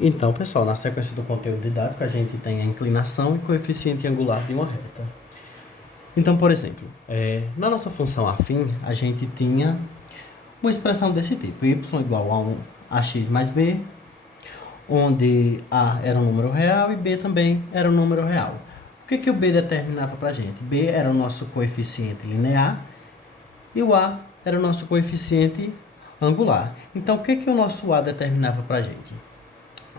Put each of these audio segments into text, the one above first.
Então, pessoal, na sequência do conteúdo didático, a gente tem a inclinação e coeficiente angular de uma reta. Então, por exemplo, na nossa função afim, a gente tinha uma expressão desse tipo, y igual a 1 ax mais b, onde a era um número real e b também era um número real. O que o b determinava para a gente? B era o nosso coeficiente linear e o a era o nosso coeficiente angular. Então, o que o nosso a determinava para a gente?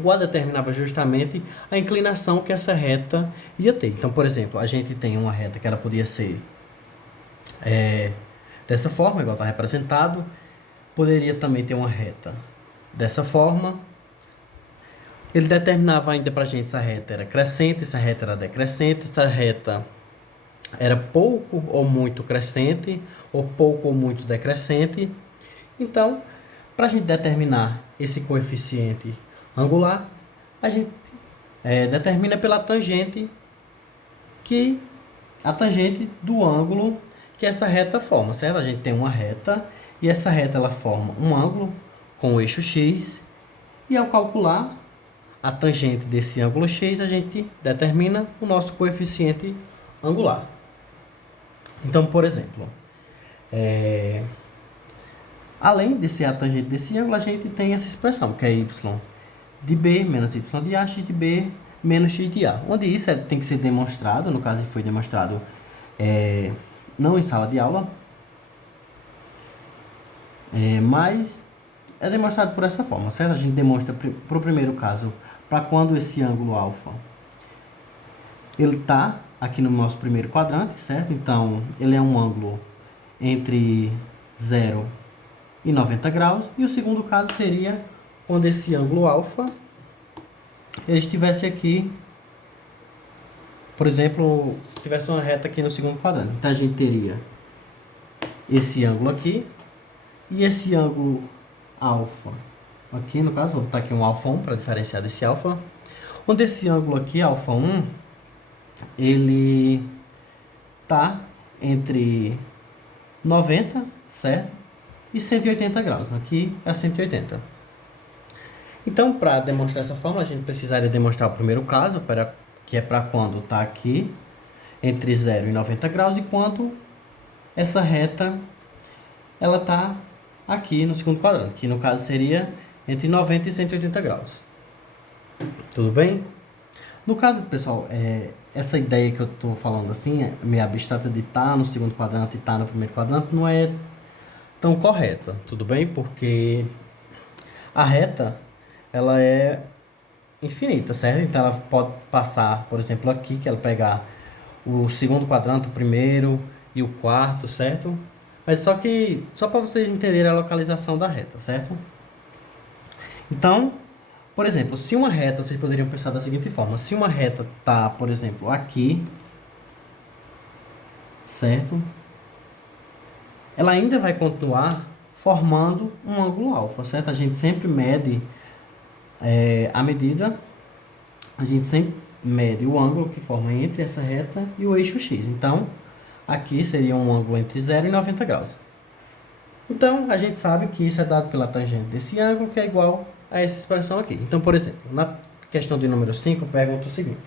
O A determinava justamente a inclinação que essa reta ia ter. Então, por exemplo, a gente tem uma reta que ela podia ser dessa forma, igual está representado. Poderia também ter uma reta dessa forma. Ele determinava ainda para a gente se a reta era crescente, se a reta era decrescente, se a reta era pouco ou muito crescente, ou pouco ou muito decrescente. Então, para a gente determinar esse coeficiente angular, a gente determina pela tangente a tangente do ângulo que essa reta forma, certo? A gente tem uma reta e essa reta ela forma um ângulo com o eixo x e ao calcular a tangente desse ângulo x, a gente determina o nosso coeficiente angular. Então, por exemplo, além de ser a tangente desse ângulo, a gente tem essa expressão, que é y de b menos y de a, x de b menos x de a. Onde isso tem que ser demonstrado, no caso foi demonstrado não em sala de aula, mas é demonstrado por essa forma, certo? A gente demonstra para o primeiro caso, para quando esse ângulo alfa ele está aqui no nosso primeiro quadrante, certo? Então, ele é um ângulo entre 0 e 90 graus. E o segundo caso seria quando esse ângulo alfa ele estivesse aqui, por exemplo, tivesse uma reta aqui no segundo quadrante. Então, a gente teria esse ângulo aqui e esse ângulo alfa aqui, no caso, vou botar aqui um alfa 1 para diferenciar desse alfa, onde esse ângulo aqui, alfa 1, ele tá entre 90, certo? E 180 graus. Aqui é 180. Então, para demonstrar essa forma, a gente precisaria demonstrar o primeiro caso, que é para quando está aqui entre 0 e 90 graus, e quando essa reta ela está aqui no segundo quadrante, que no caso seria entre 90 e 180 graus. Tudo bem? No caso, pessoal, essa ideia que eu estou falando assim, meio abstrata de estar no segundo quadrante e estar no primeiro quadrante, não é tão correta, tudo bem? Porque a reta, ela é infinita, certo? Então, ela pode passar, por exemplo, aqui, que ela pegar o segundo quadrante, o primeiro e o quarto, certo? Mas só para vocês entenderem a localização da reta, certo? Então, por exemplo, se uma reta, vocês poderiam pensar da seguinte forma. Se uma reta está, por exemplo, aqui, certo? Ela ainda vai continuar formando um ângulo alfa, certo? A gente sempre mede a gente sempre mede o ângulo que forma entre essa reta e o eixo x. Então, aqui seria um ângulo entre 0 e 90 graus. Então, a gente sabe que isso é dado pela tangente desse ângulo, que é igual a essa expressão aqui. Então, por exemplo, na questão de número 5, pergunta o seguinte.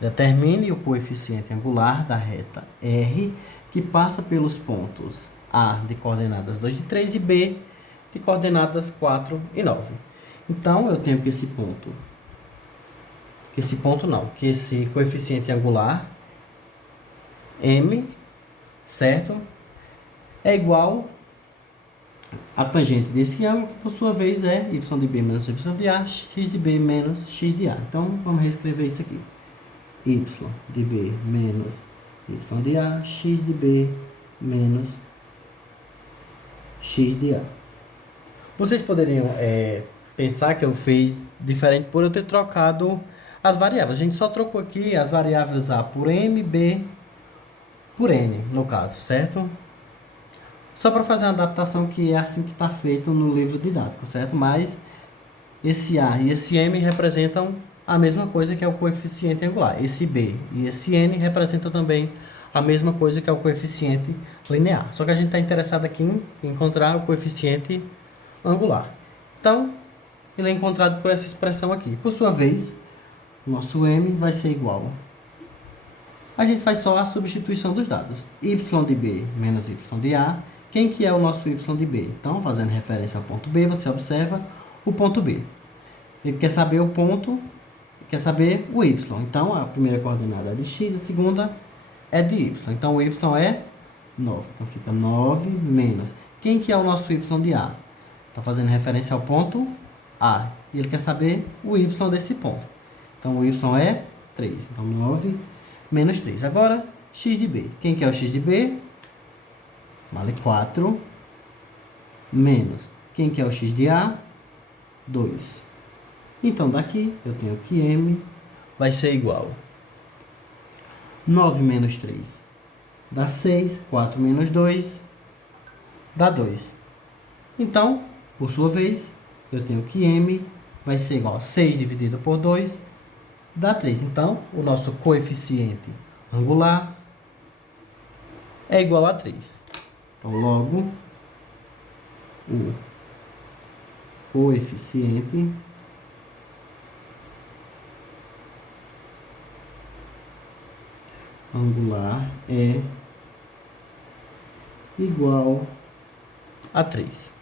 Determine o coeficiente angular da reta R, que passa pelos pontos A de coordenadas 2 e 3 e B de coordenadas 4 e 9. Então, eu tenho que esse coeficiente angular, M, certo? É igual a tangente desse ângulo, que por sua vez é y de b menos y de a, x de b menos x de a. Então, vamos reescrever isso aqui. Y de b menos y de a, x de b menos x de a. Vocês poderiam pensar que eu fiz diferente por eu ter trocado as variáveis. A gente só trocou aqui as variáveis a por m, b por n, no caso, certo? Só para fazer uma adaptação que é assim que está feito no livro didático, certo? Mas esse A e esse M representam a mesma coisa que é o coeficiente angular. Esse B e esse N representam também a mesma coisa que é o coeficiente linear. Só que a gente está interessado aqui em encontrar o coeficiente angular. Então, ele é encontrado por essa expressão aqui. Por sua vez, nosso m vai ser igual. A gente faz só a substituição dos dados. Y de B menos Y de A. Quem que é o nosso Y de B? Então, fazendo referência ao ponto B, você observa o ponto B. Ele quer saber o ponto, quer saber o Y. Então, a primeira coordenada é de X, a segunda é de Y. Então, o Y é 9. Então, fica 9 menos. Quem que é o nosso Y de A? Está fazendo referência ao ponto A. E ele quer saber o Y desse ponto. Então, o Y é 3. Então, 9 menos 3. Agora, X de B. Quem que é o X de B? Vale 4. Menos. Quem que é o X de A? 2. Então, daqui, eu tenho que M vai ser igual. 9 menos 3 dá 6. 4 menos 2 dá 2. Então, por sua vez, eu tenho que M vai ser igual a 6 dividido por 2 dá 3. Então, o nosso coeficiente angular é igual a 3. Então, logo, o coeficiente angular é igual a 3.